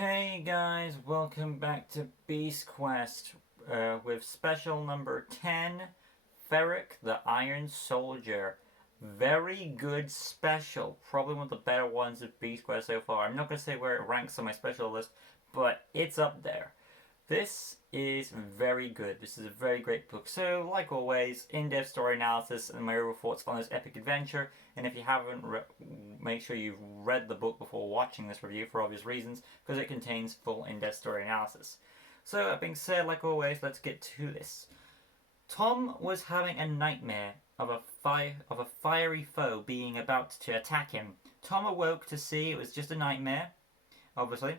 Hey guys, welcome back to Beast Quest with special number 10, Ferrok the Iron Soldier. Very good special, probably one of the better ones of Beast Quest so far. I'm not going to say where it ranks on my special list, but it's up there. This is very good. This is a very great book. So, like always, in-depth story analysis and my overall thoughts on this epic adventure. And if you haven't, make sure you've read the book before watching this review for obvious reasons, because it contains full in-depth story analysis. So, that being said, like always, let's get to this. Tom was having a nightmare of a fiery foe being about to attack him. Tom awoke to see it was just a nightmare, obviously.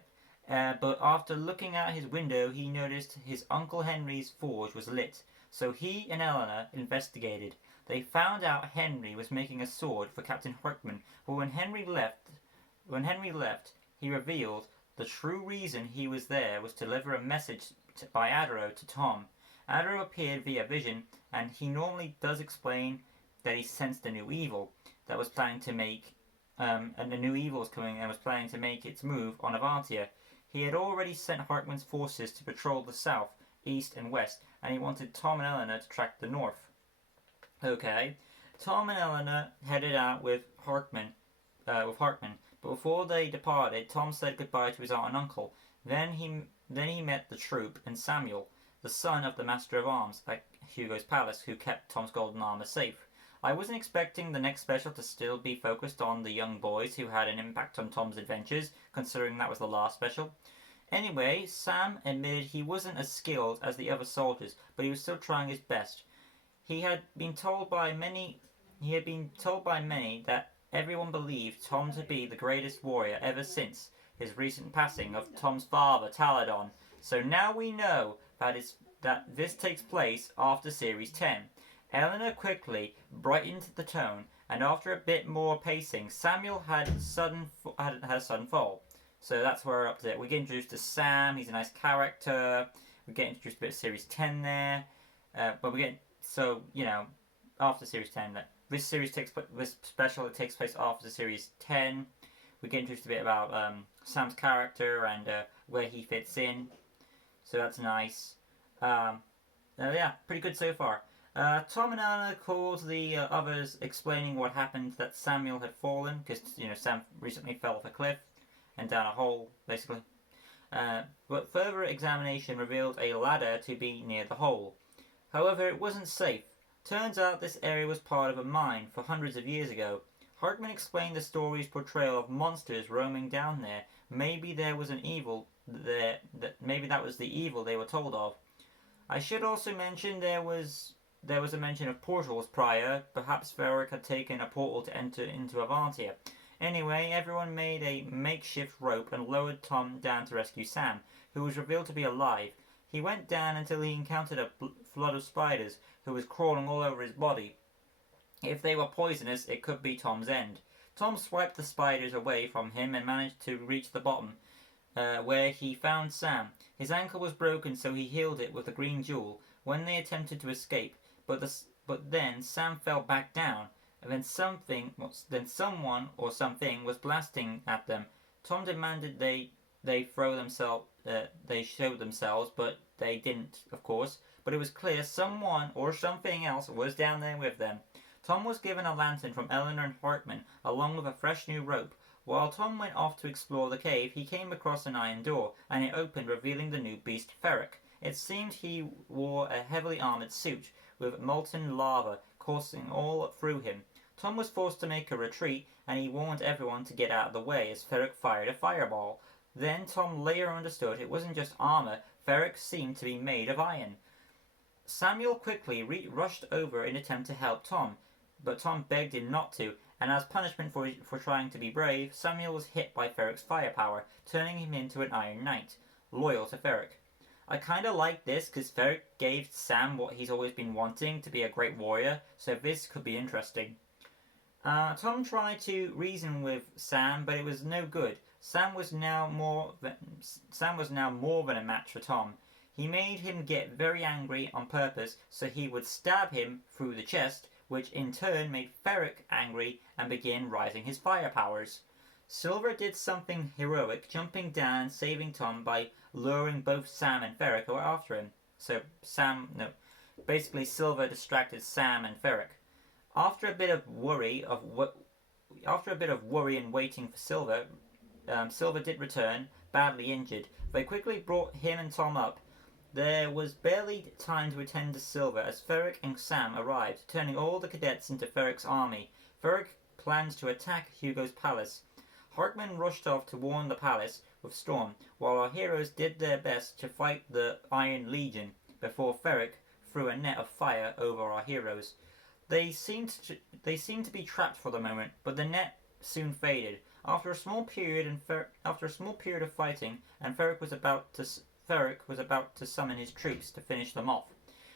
But after looking out his window, he noticed his Uncle Henry's forge was lit. So he and Eleanor investigated. They found out Henry was making a sword for Captain Hartman. But when Henry left, he revealed the true reason he was there was to deliver a message by Adaro to Tom. Adaro appeared via vision, and he normally does explain that he sensed a new evil that was planning to make, and the new evil was coming and was planning to make its move on Avantia. He had already sent Hartman's forces to patrol the south, east, and west, and he wanted Tom and Eleanor to track the north. Okay, Tom and Eleanor headed out with Hartman, but before they departed, Tom said goodbye to his aunt and uncle. Then he met the troop and Samuel, the son of the Master of Arms at Hugo's palace, who kept Tom's golden armor safe. I wasn't expecting the next special to still be focused on the young boys who had an impact on Tom's adventures, considering that was the last special. Anyway, Sam admitted he wasn't as skilled as the other soldiers, but he was still trying his best. He had been told by many that everyone believed Tom to be the greatest warrior ever since his recent passing of Tom's father, Taladon. So now we know that this takes place after Series 10. Eleanor quickly brightened the tone, and after a bit more pacing, Samuel had a sudden fall. So that's where we're up to it. We get introduced to Sam. He's a nice character. We get introduced a bit of Series 10 there. But we get, so, after Series 10, this special, it takes place after Series 10. We get introduced a bit about Sam's character and where he fits in. So that's nice. Yeah, pretty good so far. Tom and Anna called the others, explaining what happened, that Samuel had fallen, because, Sam recently fell off a cliff and down a hole, basically. But further examination revealed a ladder to be near the hole. However, it wasn't safe. Turns out this area was part of a mine for hundreds of years ago. Hartman explained the story's portrayal of monsters roaming down there. Maybe there was an evil there, maybe that was the evil they were told of. I should also mention there was a mention of portals prior. Perhaps Ferrok had taken a portal to enter into Avantia. Anyway, everyone made a makeshift rope and lowered Tom down to rescue Sam, who was revealed to be alive. He went down until he encountered a flood of spiders who was crawling all over his body. If they were poisonous, it could be Tom's end. Tom swiped the spiders away from him and managed to reach the bottom, where he found Sam. His ankle was broken, so he healed it with a green jewel when they attempted to escape. But then Sam fell back down, and then someone or something was blasting at them. Tom demanded they show themselves, but they didn't, of course. But it was clear someone or something else was down there with them. Tom was given a lantern from Eleanor and Hartman, along with a fresh new rope. While Tom went off to explore the cave, he came across an iron door, and it opened, revealing the new beast Ferrok. It seemed he wore a heavily armored suit, with molten lava coursing all through him. Tom was forced to make a retreat, and he warned everyone to get out of the way as Ferrok fired a fireball. Then Tom later understood it wasn't just armor. Ferrok seemed to be made of iron. Samuel quickly rushed over in an attempt to help Tom, but Tom begged him not to, and as punishment for trying to be brave, Samuel was hit by Ferrok's firepower, turning him into an Iron Knight, loyal to Ferrok. I kinda like this, because Ferrok gave Sam what he's always been wanting, to be a great warrior, so this could be interesting. Tom tried to reason with Sam, but it was no good. Sam was now more than a match for Tom. He made him get very angry on purpose, so he would stab him through the chest, which in turn made Ferrok angry and began rising his fire powers. Silver did something heroic, jumping down and saving Tom by luring both Sam and Ferrok after him. Basically Silver distracted Sam and Ferrok. After a bit of worry and waiting for Silver, Silver did return, badly injured. They quickly brought him and Tom up. There was barely time to attend to Silver as Ferrok and Sam arrived, turning all the cadets into Ferrok's army. Ferrok planned to attack Hugo's palace. Harkman rushed off to warn the palace with Storm, while our heroes did their best to fight the Iron Legion before Ferrok threw a net of fire over our heroes. They seemed to be trapped for the moment, but the net soon faded. After a small period of fighting, and Ferrok was about to summon his troops to finish them off,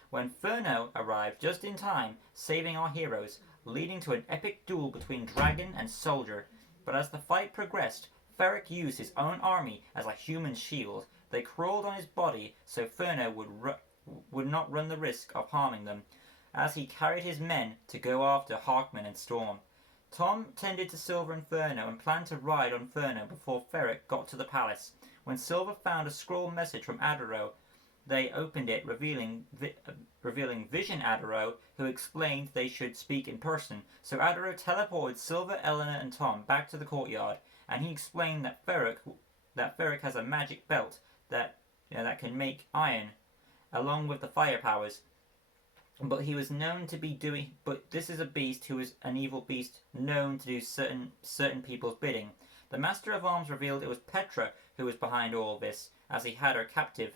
when Ferno arrived just in time, saving our heroes, leading to an epic duel between dragon and soldier. But as the fight progressed, Ferrok used his own army as a human shield. They crawled on his body so Ferno would not run the risk of harming them, as he carried his men to go after Harkman and Storm. Tom tended to Silver and Ferno and planned to ride on Ferno before Ferrok got to the palace. When Silver found a scroll message from Adaro, they opened it, revealing Vision Adaro, who explained they should speak in person. So Adaro teleported Silver, Eleanor, and Tom back to the courtyard, and he explained that Ferrok has a magic belt that can make iron, along with the fire powers. But this is a beast who is an evil beast known to do certain people's bidding. The Master of Arms revealed it was Petra who was behind all this, as he had her captive.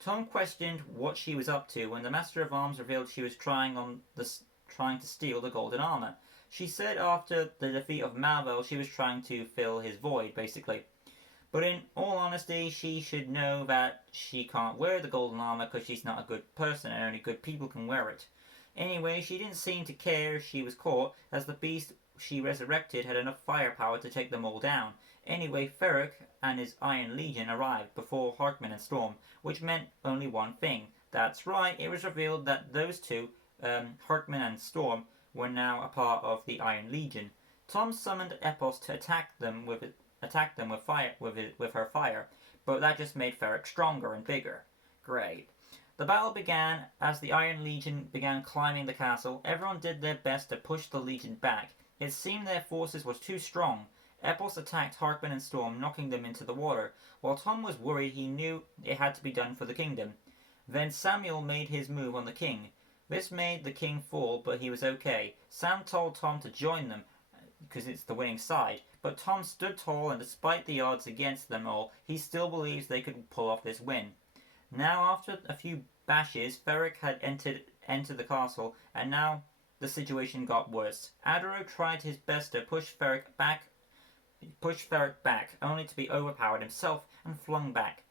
Tom questioned what she was up to when the Master of Arms revealed she was trying to steal the golden armor. She said after the defeat of Malvel she was trying to fill his void, basically. But in all honesty, she should know that she can't wear the golden armor because she's not a good person and only good people can wear it. Anyway, she didn't seem to care if she was caught, as the beast she resurrected had enough firepower to take them all down. Anyway, Ferrok and his Iron Legion arrived before Harkman and Storm, which meant only one thing. That's right, it was revealed that those two, Harkman and Storm, were now a part of the Iron Legion. Tom summoned Epos to attack them with her fire, but that just made Ferrok stronger and bigger. Great. The battle began as the Iron Legion began climbing the castle. Everyone did their best to push the Legion back. It seemed their forces was too strong. Epos attacked Harkman and Storm, knocking them into the water. While Tom was worried, he knew it had to be done for the kingdom. Then Samuel made his move on the king. This made the king fall, but he was okay. Sam told Tom to join them, because it's the winning side. But Tom stood tall, and despite the odds against them all, he still believes they could pull off this win. Now, after a few bashes, Ferrok had entered the castle, and now the situation got worse. Adaro tried his best to push Ferrok back, only to be overpowered himself and flung back.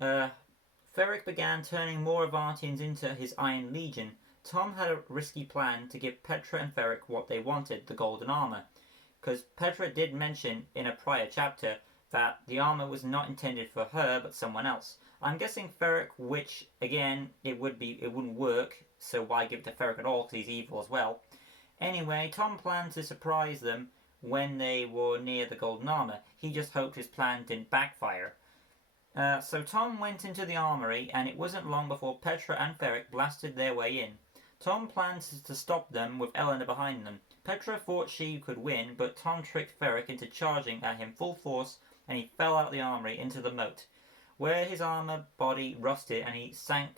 Ferrok began turning more Avantians into his Iron Legion. Tom had a risky plan to give Petra and Ferrok what they wanted, the golden armor, because Petra did mention in a prior chapter that the armor was not intended for her but someone else. I'm guessing Ferrok, which again it wouldn't work, so why give it to Ferrok at all, because he's evil as well. Anyway, Tom planned to surprise them when they were near the golden armor. He just hoped his plan didn't backfire. So Tom went into the armory, and it wasn't long before Petra and Ferrok blasted their way in. Tom planned to stop them with Eleanor behind them. Petra thought she could win, but Tom tricked Ferrok into charging at him full force, and he fell out the armory into the moat, where his armor body rusted, and he sank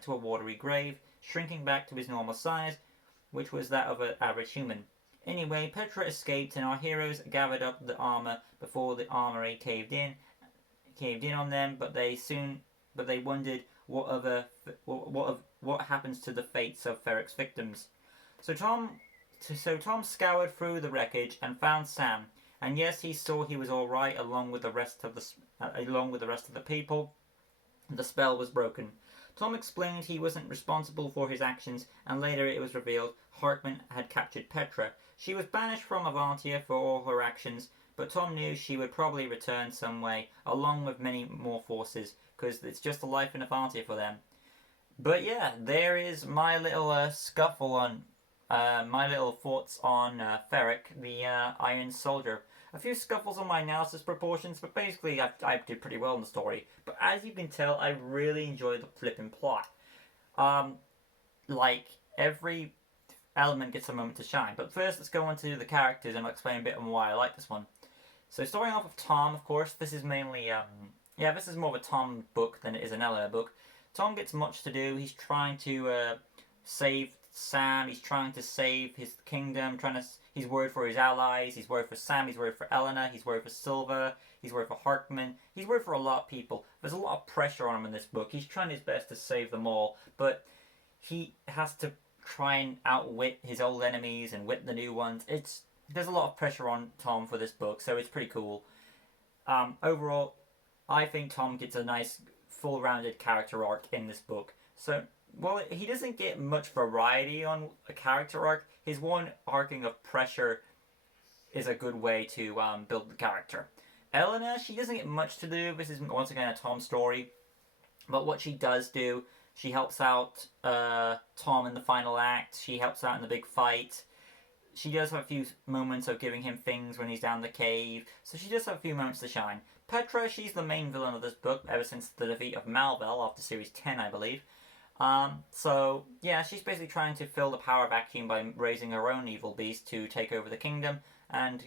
to a watery grave, shrinking back to his normal size, which was that of an average human. Anyway, Petra escaped, and our heroes gathered up the armor before the armory caved in on them. But they wondered what happens to the fates of Ferrok's victims. So Tom scoured through the wreckage and found Sam, and yes, he saw he was all right along with the rest of the people. The spell was broken. Tom explained he wasn't responsible for his actions, and later it was revealed Harkman had captured Petra. She was banished from Avantia for all her actions, but Tom knew she would probably return some way, along with many more forces, because it's just a life in Avantia for them. But yeah, there is my little scuffle on my little thoughts on Ferrok, the Iron Soldier. A few scuffles on my analysis proportions, but basically I did pretty well in the story. But as you can tell, I really enjoy the flipping plot. Um, like, every element gets a moment to shine. But first, let's go on to the characters and I'll explain a bit on why I like this one. So starting off with Tom, of course, this is mainly, this is more of a Tom book than it is an Eleanor book. Tom gets much to do. He's trying to save Sam. He's trying to save his kingdom. He's worried for his allies. He's worried for Sam. He's worried for Eleanor. He's worried for Silver. He's worried for Harkman. He's worried for a lot of people. There's a lot of pressure on him in this book. He's trying his best to save them all, but he has to try and outwit his old enemies and wit the new ones. There's a lot of pressure on Tom for this book, so it's pretty cool. Overall, I think Tom gets a nice, full-rounded character arc in this book. So, while he doesn't get much variety on a character arc, his one arcing of pressure is a good way to build the character. Eleanor, she doesn't get much to do. This is, once again, a Tom story. But what she does do, she helps out Tom in the final act. She helps out in the big fight. She does have a few moments of giving him things when he's down the cave. So she does have a few moments to shine. Petra, she's the main villain of this book ever since the defeat of Malvel after Series 10, I believe. So, yeah, she's basically trying to fill the power vacuum by raising her own evil beast to take over the kingdom and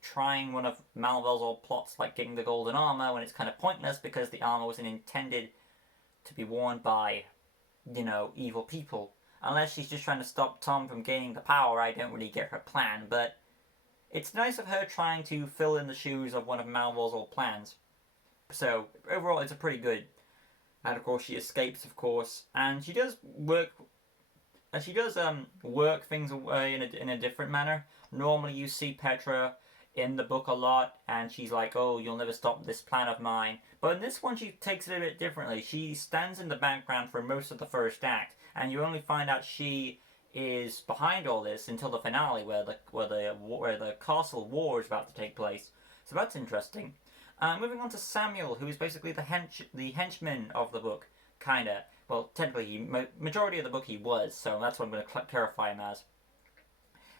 trying one of Malvel's old plots like getting the golden armor when it's kind of pointless because the armor wasn't intended to be worn by, evil people. Unless she's just trying to stop Tom from gaining the power, I don't really get her plan, but it's nice of her trying to fill in the shoes of one of Malvel's old plans. So, overall, it's a pretty good. And of course, she escapes, of course, and she does work. And she does work things away in a different manner. Normally, you see Petra in the book a lot, and she's like, "Oh, you'll never stop this plan of mine." But in this one, she takes it a bit differently. She stands in the background for most of the first act, and you only find out she is behind all this until the finale, where the castle war is about to take place. So that's interesting. Moving on to Samuel, who is basically the henchman of the book, kinda. Well, technically, majority of the book he was, so that's what I'm going to clarify him as.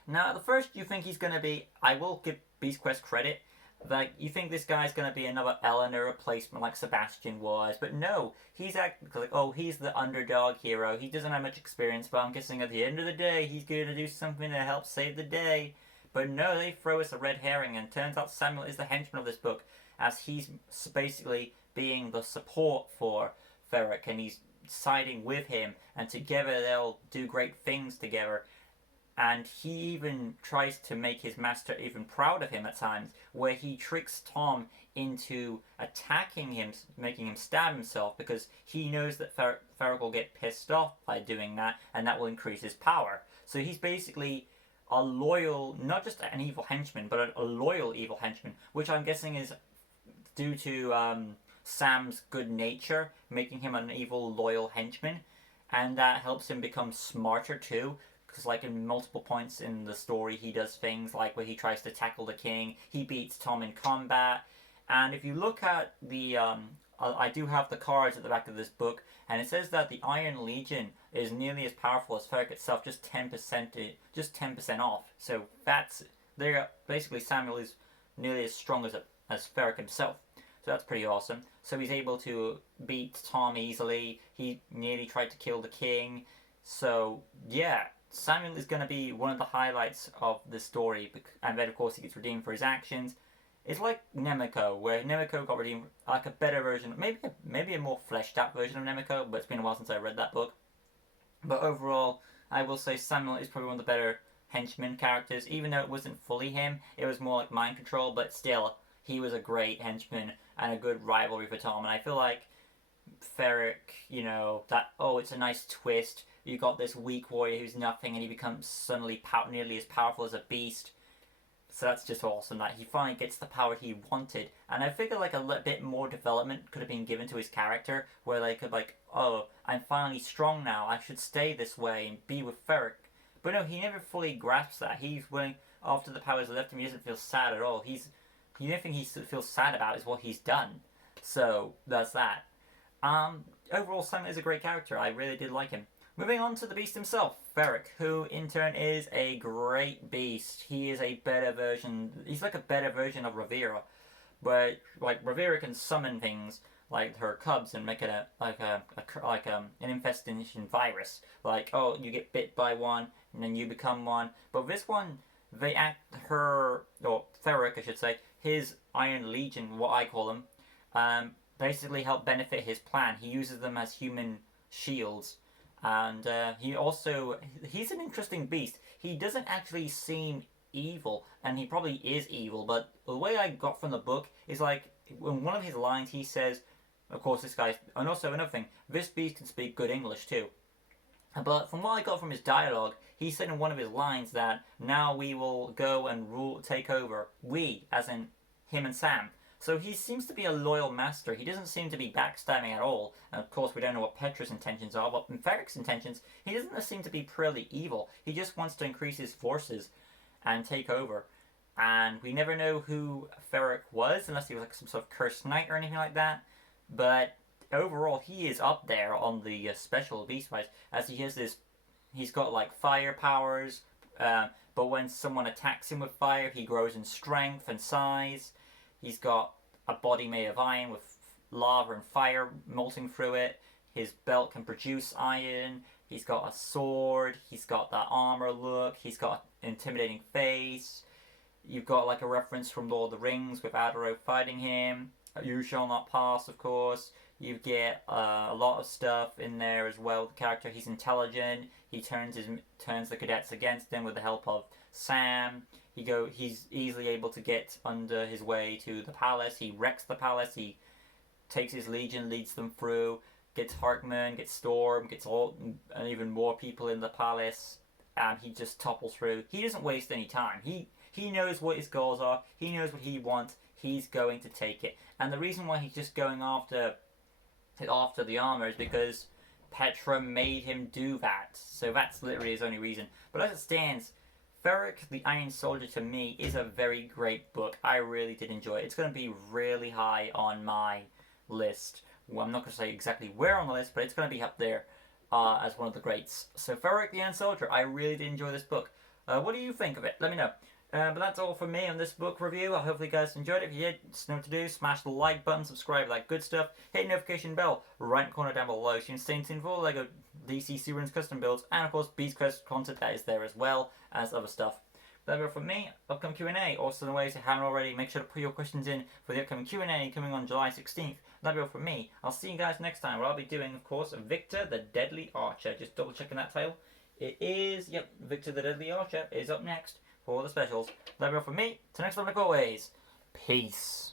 Now, at the first, you think he's going to be. I will give Beast Quest credit. Like, you think this guy's going to be another Eleanor replacement like Sebastian was, but no, he's he's the underdog hero. He doesn't have much experience, but I'm guessing at the end of the day, he's going to do something to help save the day. But no, they throw us a red herring, and turns out Samuel is the henchman of this book, as he's basically being the support for Ferrok, and he's siding with him, and together they'll do great things together. And he even tries to make his master even proud of him at times, where he tricks Tom into attacking him, making him stab himself, because he knows that Ferrok will get pissed off by doing that, and that will increase his power. So he's basically a loyal, not just an evil henchman, but a loyal evil henchman, which I'm guessing is due to Sam's good nature, making him an evil, loyal henchman, and that helps him become smarter too. Because, like, in multiple points in the story, he does things like where he tries to tackle the king, he beats Tom in combat, and if you look at the, I do have the cards at the back of this book, and it says that the Iron Legion is nearly as powerful as Ferrok itself, just 10% off. So basically Samuel is nearly as strong as Ferrok himself. So that's pretty awesome. So he's able to beat Tom easily. He nearly tried to kill the king. So, yeah. Samuel is going to be one of the highlights of the story, and then of course he gets redeemed for his actions. It's like Nemeko, where Nemeko got redeemed like a better version, maybe a more fleshed out version of Nemeko, but it's been a while since I read that book. But overall, I will say Samuel is probably one of the better henchman characters, even though it wasn't fully him, it was more like mind control, but still, he was a great henchman and a good rivalry for Tom, and I feel like Ferrok, it's a nice twist. You got this weak warrior who's nothing, and he becomes suddenly nearly as powerful as a beast. So that's just awesome that he finally gets the power he wanted. And I figure like a little bit more development could have been given to his character, where they could I'm finally strong now, I should stay this way and be with Ferrok. But no, he never fully grasps that. He's willing, after the powers left him, he doesn't feel sad at all. The only thing he feels sad about is what he's done. So, that's that. Overall, Simon is a great character. I really did like him. Moving on to the beast himself, Ferrok, who in turn is a great beast. He is a better version. He's like a better version of Rivera, but like Rivera can summon things like her cubs and make it an infestation virus. Like, oh, you get bit by one and then you become one. But this one, they act or Ferrok, I should say, his Iron Legion, what I call them, basically help benefit his plan. He uses them as human shields. And he's an interesting beast. He doesn't actually seem evil, and he probably is evil, but the way I got from the book is like, in one of his lines he says, of course this guy, and also another thing, this beast can speak good English too. But from what I got from his dialogue, he said in one of his lines that now we will go and take over. We, as in him and Sam. So he seems to be a loyal master. He doesn't seem to be backstabbing at all. And of course, we don't know what Petra's intentions are. But in Ferrok's intentions, he doesn't seem to be purely evil. He just wants to increase his forces and take over. And we never know who Ferrok was, unless he was like some sort of cursed knight or anything like that. But overall, he is up there on the special beast-wise, as he has this. He's got like fire powers, but when someone attacks him with fire, he grows in strength and size. He's got a body made of iron with lava and fire melting through it. His belt can produce iron. He's got a sword. He's got that armor look. He's got an intimidating face. You've got like a reference from Lord of the Rings with Adaro fighting him. You shall not pass, of course. You get a lot of stuff in there as well. The character, he's intelligent. He turns the cadets against him with the help of Sam. He's easily able to get under his way to the palace. He wrecks the palace. He takes his legion, leads them through, gets Harkman, gets Storm, gets and even more people in the palace, and he just topples through. He doesn't waste any time. He knows what his goals are. He knows what he wants. He's going to take it. And the reason why he's just going after the armor is because Petra made him do that. So that's literally his only reason. But as it stands, Ferrok the Iron Soldier to me is a very great book. I really did enjoy it. It's going to be really high on my list. Well, I'm not going to say exactly where on the list, but it's going to be up there as one of the greats. So Ferrok the Iron Soldier, I really did enjoy this book. What do you think of it? Let me know. But that's all from me on this book review. I hope you guys enjoyed it. If you did, just know what to do. Smash the like button, subscribe, like good stuff. Hit the notification bell right in the corner down below so you can stay tuned for all LEGO DC Superheroes custom builds. And of course, Beast Quest content that is there as well as other stuff. That'll be all from me. Upcoming Q&A. Also, in the ways if you haven't already, make sure to put your questions in for the upcoming Q&A coming on July 16th. That'll be all from me. I'll see you guys next time where I'll be doing, of course, Victor the Deadly Archer. Just double checking that title. It is, yep, Victor the Deadly Archer is up next for the specials. That'll be all from me. Till next time, like always, peace.